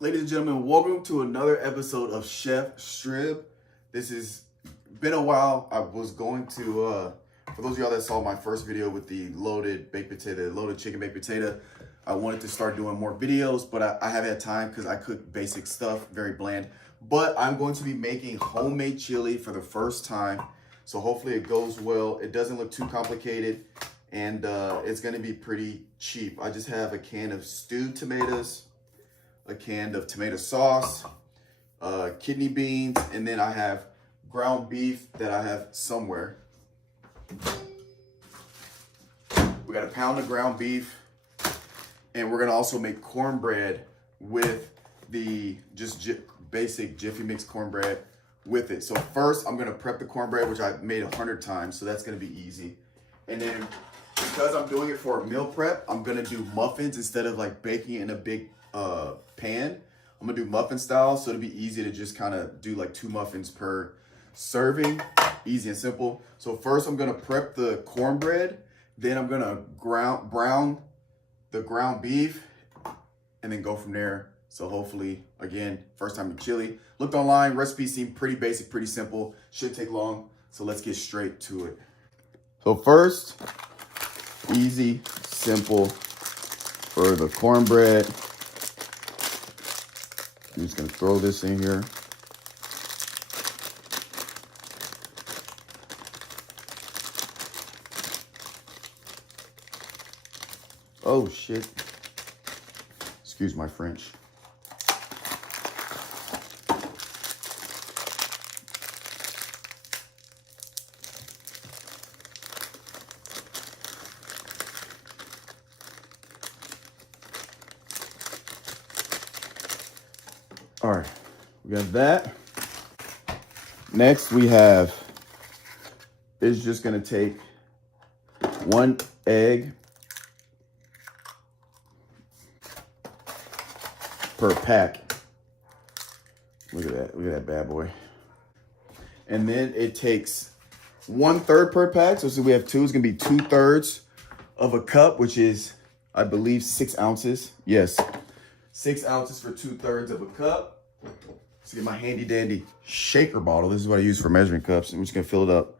Ladies and gentlemen, welcome to another episode of Chef Strib. This has been a while. I was going to, for those of y'all that saw my first video with the loaded baked potato, loaded chicken baked potato, I wanted to start doing more videos, but I haven't had time because I cook basic stuff, very bland. But I'm going to be making homemade chili for the first time. So hopefully it goes well. It doesn't look too complicated, and it's gonna be pretty cheap. I just have a can of stewed tomatoes, a can of tomato sauce, kidney beans, and then I have ground beef that I have somewhere. We got a pound of ground beef, and we're gonna also make cornbread with the basic Jiffy mix cornbread with it. So first I'm gonna prep the cornbread, which I've made 100 times, so that's gonna be easy. And then because I'm doing it for a meal prep, I'm gonna do muffins instead of like baking it in a big pan. I'm gonna do muffin style, so it'll be easy to just kind of do like 2 muffins per serving. Easy and simple. So first I'm gonna prep the cornbread, then I'm gonna brown the ground beef, and then go from there. So hopefully, again, first time in chili. Looked online, recipes seem pretty basic, pretty simple. Shouldn't take long, so let's get straight to it. So first, easy, simple for the cornbread. I'm just gonna throw this in here. Oh shit. Excuse my French. All right, we got that. Next we have, it's just gonna take 1 egg per pack. Look at that bad boy. And then it takes 1/3 per pack. So we have 2, it's gonna be 2/3 of a cup, which is, I believe, 6 ounces. Yes, 6 ounces for 2/3 of a cup. Let's get my handy dandy shaker bottle. This is what I use for measuring cups. I'm just gonna fill it up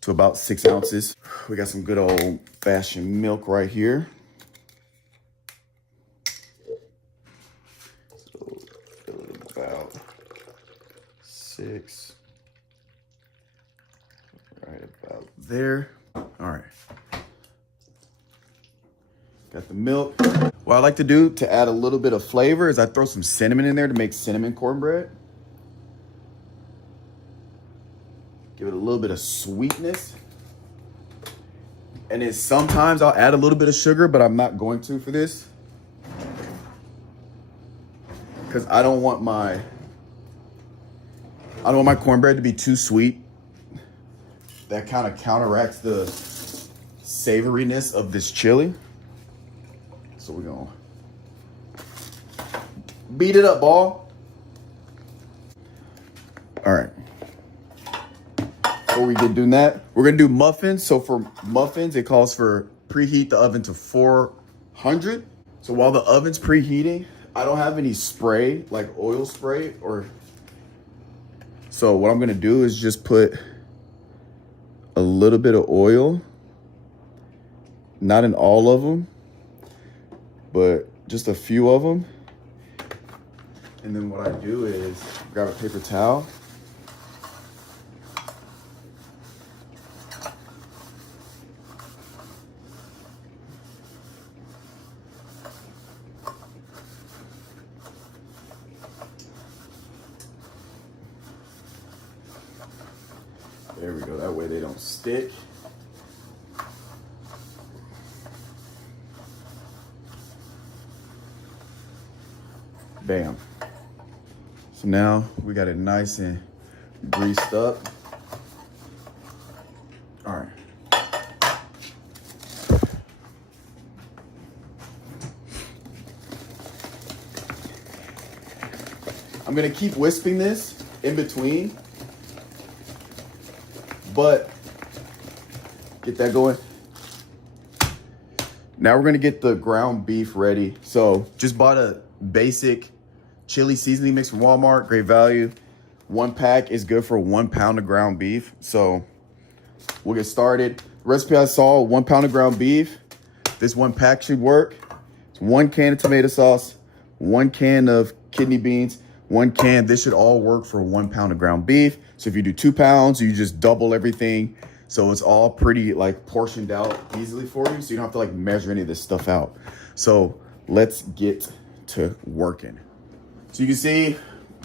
to about 6 ounces. We got some good old fashioned milk right here. So fill it about 6. Right about there. All right. Got the milk. What I like to do to add a little bit of flavor is I throw some cinnamon in there to make cinnamon cornbread. Give it a little bit of sweetness. And then sometimes I'll add a little bit of sugar, but I'm not going to for this, because I don't want my cornbread to be too sweet. That kind of counteracts the savoriness of this chili. So we're gonna beat it up, ball. All right. Before we get doing that, we're gonna do muffins. So for muffins, it calls for preheat the oven to 400. So while the oven's preheating, I don't have any spray, like oil spray, so what I'm gonna do is just put a little bit of oil, not in all of them, but just a few of them. And then what I do is grab a paper towel. There we go, that way they don't stick. Bam. So now we got it nice and greased up. All right. I'm gonna keep wisping this in between, but get that going. Now we're gonna get the ground beef ready. So just bought a basic chili seasoning mix from Walmart, great value. 1 pack is good for 1 pound of ground beef. So we'll get started. The recipe I saw, 1 pound of ground beef. This 1 pack should work. It's 1 can of tomato sauce, 1 can of kidney beans, 1 can. This should all work for 1 pound of ground beef. So if you do 2 pounds, you just double everything. So it's all pretty like portioned out easily for you. So you don't have to like measure any of this stuff out. So let's get to working. So you can see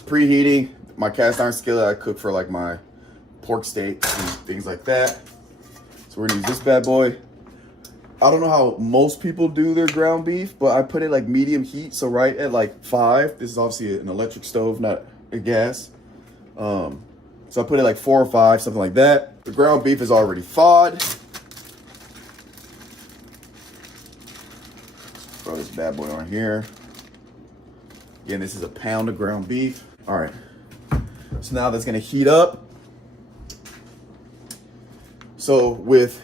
preheating my cast iron skillet. I cook for like my pork steak and things like that. So we're gonna use this bad boy. I don't know how most people do their ground beef, but I put it like medium heat. So right at like 5, this is obviously an electric stove, not a gas. So I put it like 4 or 5, something like that. The ground beef is already thawed. Throw this bad boy on here. Again, this is a pound of ground beef. All right, so now that's gonna heat up. So with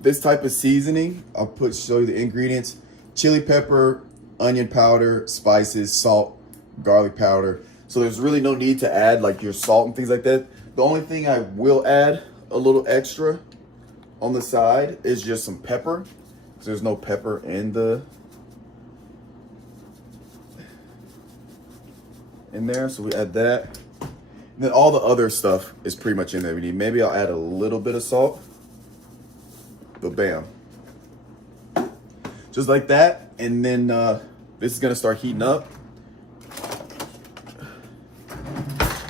this type of seasoning, I'll show you the ingredients: chili pepper, onion powder, spices, salt, garlic powder. So there's really no need to add like your salt and things like that. The only thing I will add a little extra on the side is just some pepper, because there's no pepper in there. So we add that. And then all the other stuff is pretty much in there. We need, maybe I'll add a little bit of salt, but bam. Just like that. And then this is gonna start heating up.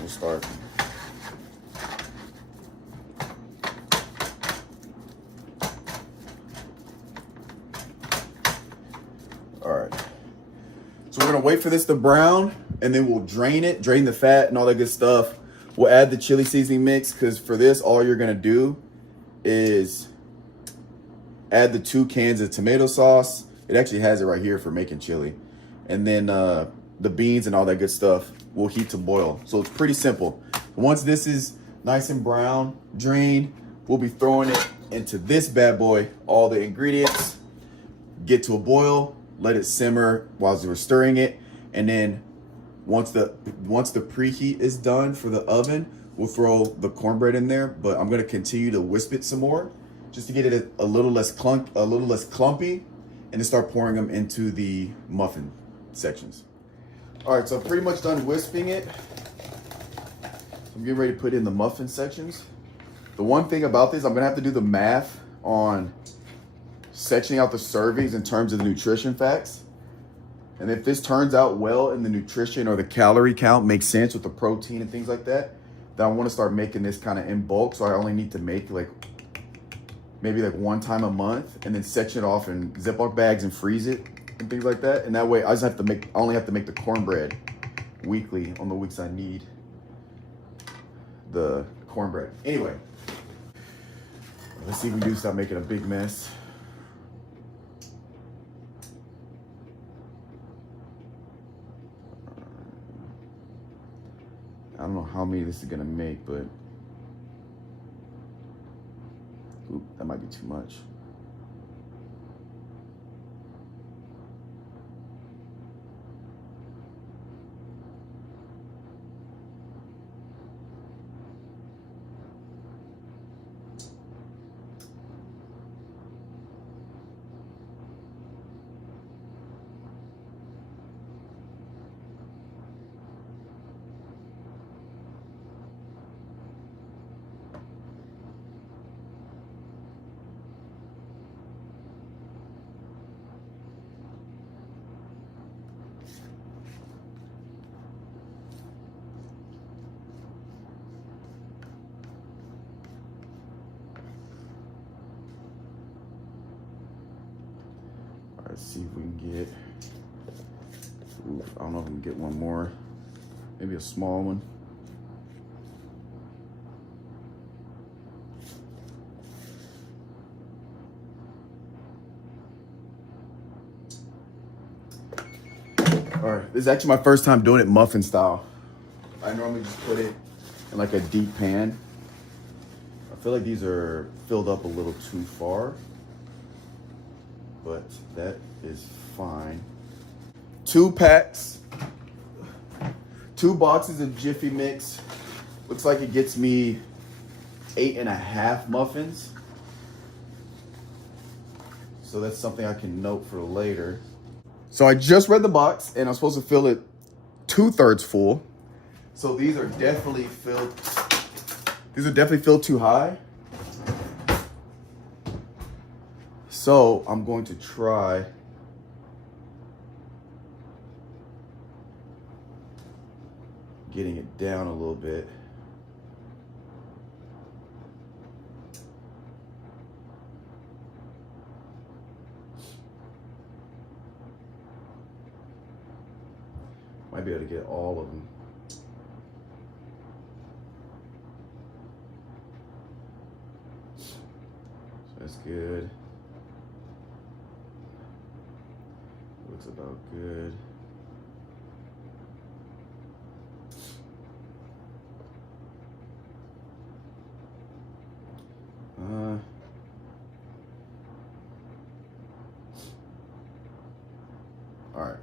We'll start. All right. So we're gonna wait for this to brown, and then we'll drain it, drain the fat and all that good stuff. We'll add the chili seasoning mix, because for this, all you're gonna do is add the 2 cans of tomato sauce. It actually has it right here for making chili. And then the beans and all that good stuff will heat to boil. So it's pretty simple. Once this is nice and brown, drained, we'll be throwing it into this bad boy. All the ingredients get to a boil, let it simmer while we're stirring it. And then once the preheat is done for the oven, we'll throw the cornbread in there. But I'm gonna continue to wisp it some more, just to get it a little less clumpy, and to start pouring them into the muffin sections. All right, so I'm pretty much done wisping it. I'm getting ready to put in the muffin sections. The one thing about this, I'm gonna have to do the math on sectioning out the servings in terms of the nutrition facts. And if this turns out well and the nutrition or the calorie count makes sense with the protein and things like that, then I want to start making this kind of in bulk. So I only need to make like maybe like 1 time a month, and then section it off in Ziploc bags and freeze it and things like that. And that way I only have to make the cornbread weekly on the weeks I need the cornbread. Anyway, let's see if we do stop making a big mess. I don't know how many this is gonna make, but oop, that might be too much. Let's see if we can get, I don't know if we can get one more, maybe a small one. All right, this is actually my first time doing it muffin style. I normally just put it in like a deep pan. I feel like these are filled up a little too far, but that is fine. 2 packs 2 boxes of Jiffy Mix. Looks like it gets me 8.5 muffins. So that's something I can note for later. So I just read the box and I'm supposed to fill it 2/3 full. So these are definitely filled. These are definitely filled too high. So I'm going to try getting it down a little bit. Might be able to get all of them. So that's good. Looks about good. All right.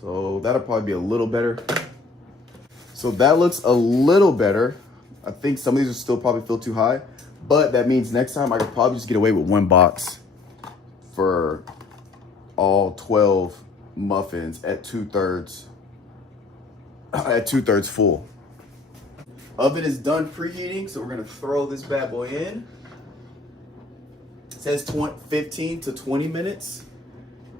So that'll probably be a little better. So that looks a little better. I think some of these are still probably feel too high, but that means next time I could probably just get away with 1 box for all 12 muffins at 2/3 full. Oven is done preheating, so we're gonna throw this bad boy in. It says 15 to 20 minutes.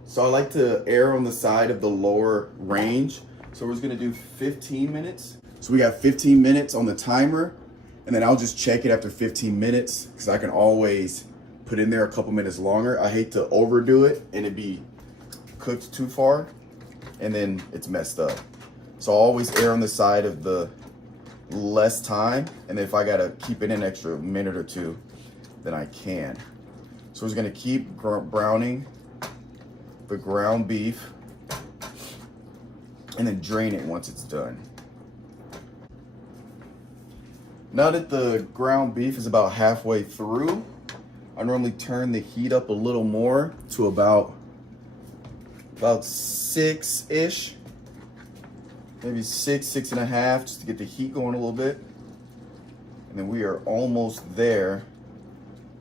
So I like to err on the side of the lower range. So we're just gonna do 15 minutes. So we got 15 minutes on the timer, and then I'll just check it after 15 minutes because I can always put in there a couple minutes longer. I hate to overdo it and it be cooked too far and then it's messed up. So I'll always err on the side of the less time, and then if I gotta keep it in an extra minute or 2, then I can. So we're just gonna keep browning the ground beef and then drain it once it's done. Now that the ground beef is about halfway through, I normally turn the heat up a little more to about 6-ish, maybe 6.5, just to get the heat going a little bit. And then we are almost there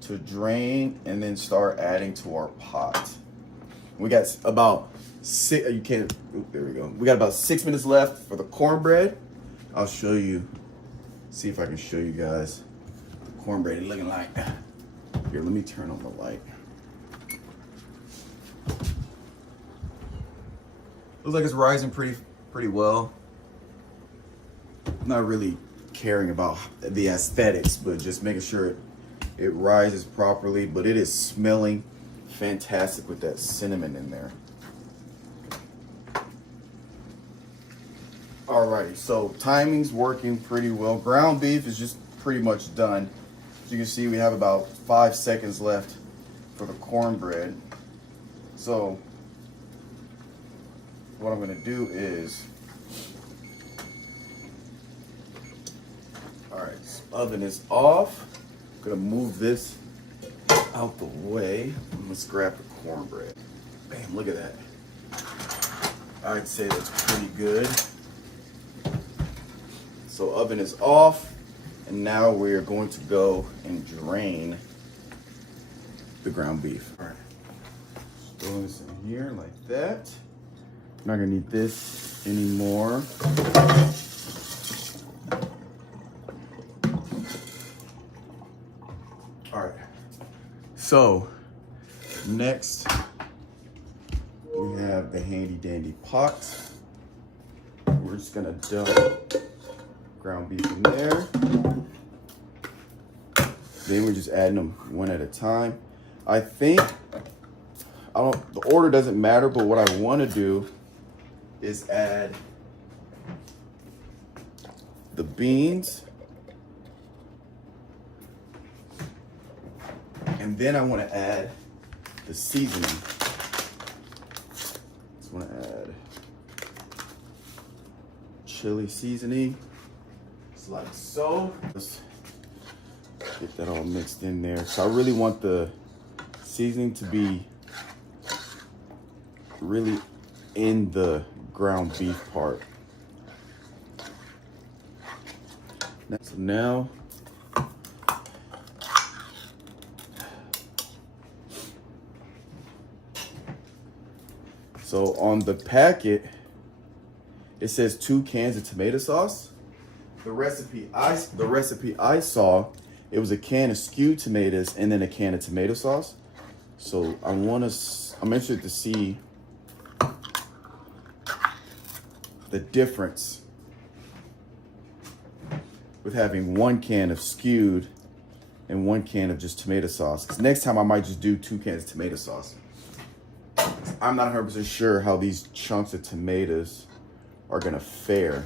to drain and then start adding to our pot. We got about 6, there we go. We got about 6 minutes left for the cornbread. I'll show you, see if I can show you guys what the cornbread is looking like. Here, let me turn on the light. Looks like it's rising pretty well. I'm not really caring about the aesthetics, but just making sure it rises properly. But it is smelling fantastic with that cinnamon in there. Alrighty, so timing's working pretty well. Ground beef is just pretty much done. As you can see, we have about 5 seconds left for the cornbread. So what I'm gonna do is, all right, oven is off. I'm gonna move this out the way. Let's grab the cornbread. Bam, look at that. I'd say that's pretty good. So oven is off, and now we're going to go and drain the ground beef. All right, just throw this in here like that. I'm not gonna need this anymore. All right, so next we have the handy dandy pot. We're just gonna dump ground beef in there. Then we're just adding them one at a time. I think, the order doesn't matter, but what I wanna do is add the beans, and then I want to add the seasoning. Just want to add chili seasoning, just like so. Let's get that all mixed in there. So I really want the seasoning to be really in the ground beef part. So now, so on the packet, it says 2 cans of tomato sauce. The recipe I saw, it was a can of skewed tomatoes and then a can of tomato sauce. So I'm interested to see the difference with having 1 can of skewed and 1 can of just tomato sauce. 'Cause next time I might just do 2 cans of tomato sauce. I'm not 100% sure how these chunks of tomatoes are gonna fare.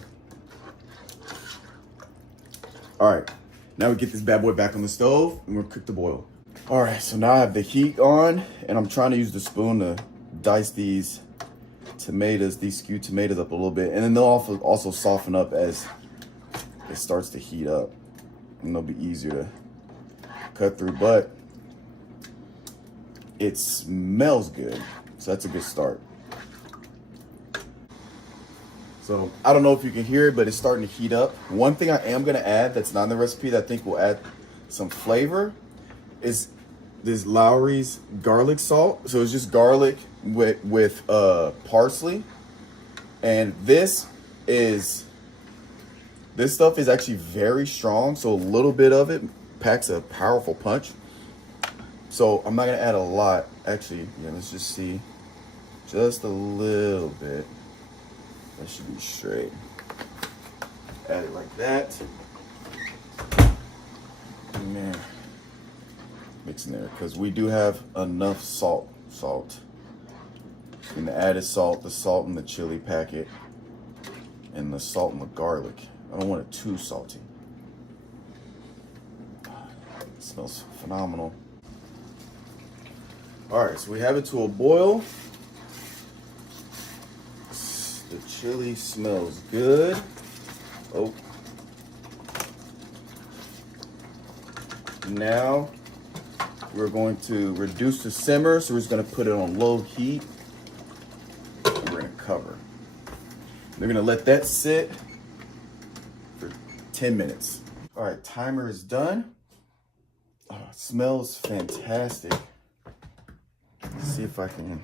All right, now we get this bad boy back on the stove and we'll cook the boil. All right, so now I have the heat on and I'm trying to use the spoon to dice these tomatoes, these skewed tomatoes up a little bit. And then they'll also soften up as it starts to heat up and they'll be easier to cut through, but it smells good. So that's a good start. So I don't know if you can hear it, but it's starting to heat up. One thing I am gonna add that's not in the recipe that I think will add some flavor is this Lowry's garlic salt. So it's just garlic with parsley. And this stuff is actually very strong. So a little bit of it packs a powerful punch. So I'm not gonna add a lot. Actually, yeah, let's just see. Just a little bit. That should be straight. Add it like that. And then mix in there, because we do have enough salt. And the added salt, the salt in the chili packet, and the salt in the garlic. I don't want it too salty. It smells phenomenal. All right, so we have it to a boil. The chili smells good. Oh. Now we're going to reduce the simmer, so we're just gonna put it on low heat. And we're gonna cover. We're gonna let that sit for 10 minutes. All right, timer is done. Oh, it smells fantastic. Let's see if I can.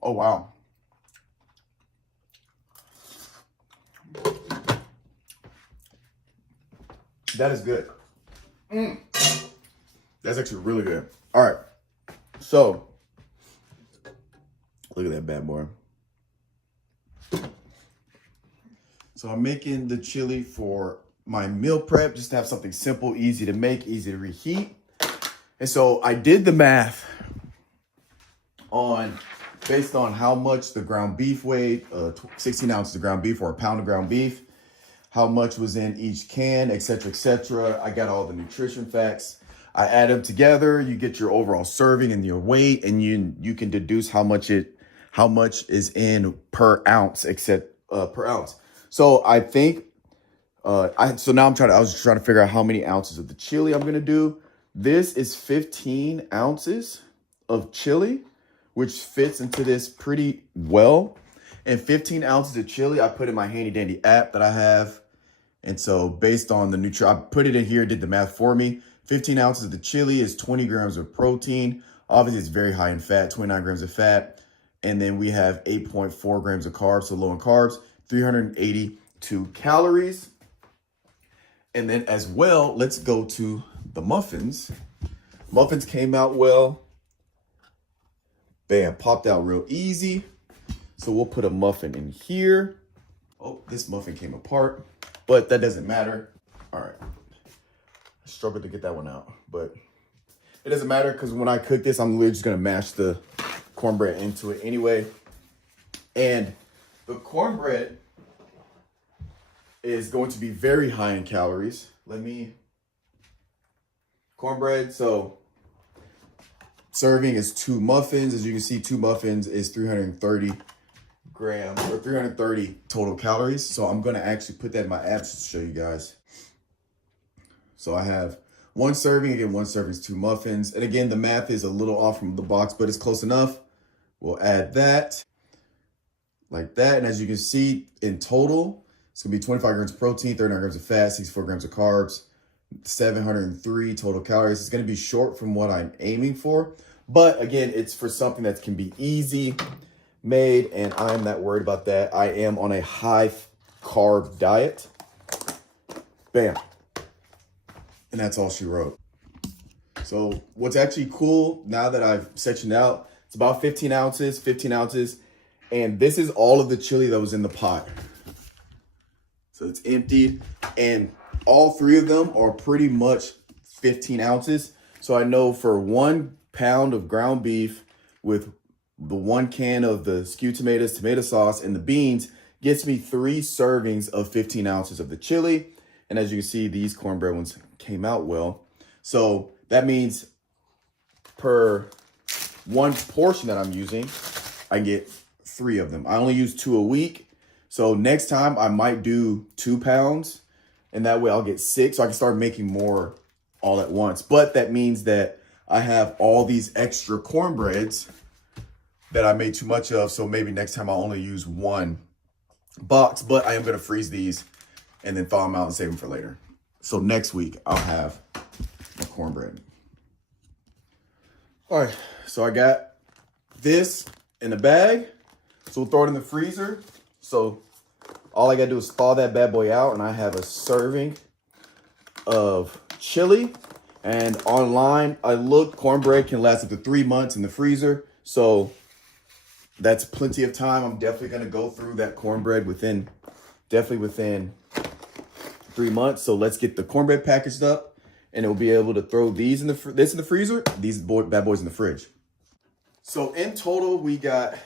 Oh, wow. That is good. That's actually really good. All right. So, look at that bad boy. So I'm making the chili for my meal prep, just to have something simple, easy to make, easy to reheat. And so I did the math based on how much the ground beef weighed, 16 ounces of ground beef or a pound of ground beef, how much was in each can, etc., etc. I got all the nutrition facts. I add them together. You get your overall serving and your weight, and you can deduce how much is in per ounce, per ounce. So I think I was trying to figure out how many ounces of the chili I'm gonna do. This is 15 ounces of chili, which fits into this pretty well. And 15 ounces of chili, I put in my handy dandy app that I have. And so based on the I put it in here, did the math for me. 15 ounces of the chili is 20 grams of protein. Obviously, it's very high in fat, 29 grams of fat. And then we have 8.4 grams of carbs, so low in carbs, 382 calories. And then as well, let's go to the muffins. Muffins came out well. Bam, popped out real easy. So we'll put a muffin in here. Oh, this muffin came apart, but that doesn't matter. All right. I struggled to get that one out, but it doesn't matter because when I cook this, I'm literally just gonna mash the cornbread into it anyway. And the cornbread is going to be very high in calories. Cornbread, so serving is 2 muffins. As you can see, 2 muffins is 330 grams or 330 total calories. So I'm gonna actually put that in my apps to show you guys. So I have one serving, again, one serving is 2 muffins. And again, the math is a little off from the box, but it's close enough. We'll add that like that. And as you can see, in total, it's gonna be 25 grams of protein, 39 grams of fat, 64 grams of carbs, 703 total calories. It's gonna be short from what I'm aiming for. But again, it's for something that can be easy made, and I'm not worried about that. I am on a high carb diet. Bam. And that's all she wrote. So what's actually cool, now that I've sectioned out, it's about 15 ounces. And this is all of the chili that was in the pot. So it's emptied, and all 3 of them are pretty much 15 ounces. So I know for 1 pound of ground beef with the 1 can of the skewed tomatoes, tomato sauce, and the beans gets me 3 servings of 15 ounces of the chili. And as you can see, these cornbread ones came out well. So that means per 1 portion that I'm using, I get 3 of them. I only use 2 a week. So next time I might do 2 pounds, and that way I'll get 6. So I can start making more all at once. But that means that I have all these extra cornbreads that I made too much of. So maybe next time I'll only use 1 box, but I am gonna freeze these and then thaw them out and save them for later. So next week I'll have my cornbread. All right, so I got this in the bag. So we'll throw it in the freezer. So all I gotta do is thaw that bad boy out, and I have a serving of chili. And online, I looked, cornbread can last up to 3 months in the freezer. So that's plenty of time. I'm definitely gonna go through that cornbread within 3 months. So let's get the cornbread packaged up, and we'll be able to throw these in the freezer, these bad boys in the fridge. So in total, we got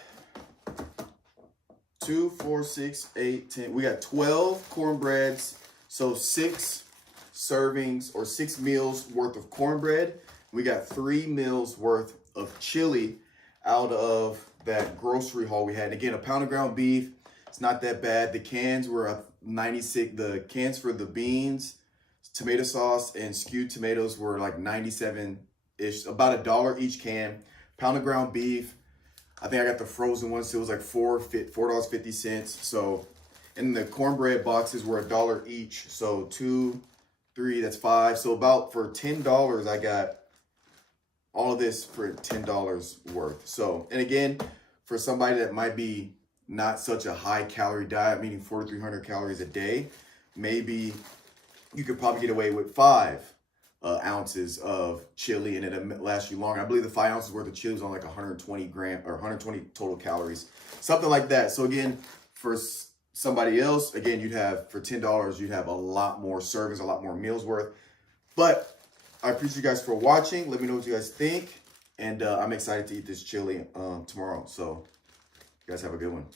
2, 4, 6, 8, 10. We got 12 cornbreads. So 6 servings or 6 meals worth of cornbread. We got 3 meals worth of chili out of that grocery haul we had. And again, a pound of ground beef. It's not that bad. The cans were 96. The cans for the beans, tomato sauce, and skewed tomatoes were like 97-ish, about $1 each can. Pound of ground beef. I think I got the frozen ones, so it was like $4.50. So, and the cornbread boxes were $1 each. So 2, 3, that's 5. So about for $10, I got all of this for $10 worth. So, and again, for somebody that might be not such a high calorie diet, meaning 4,300 calories a day, maybe you could probably get away with 5 ounces of chili, and it'll last you longer. I believe the 5 ounces worth of chili was on like 120 or 120 total calories, something like that. So again, for somebody else, again, you'd have, for $10, you'd have a lot more servings, a lot more meals worth. But I appreciate you guys for watching. Let me know what you guys think. And I'm excited to eat this chili tomorrow. So you guys have a good one.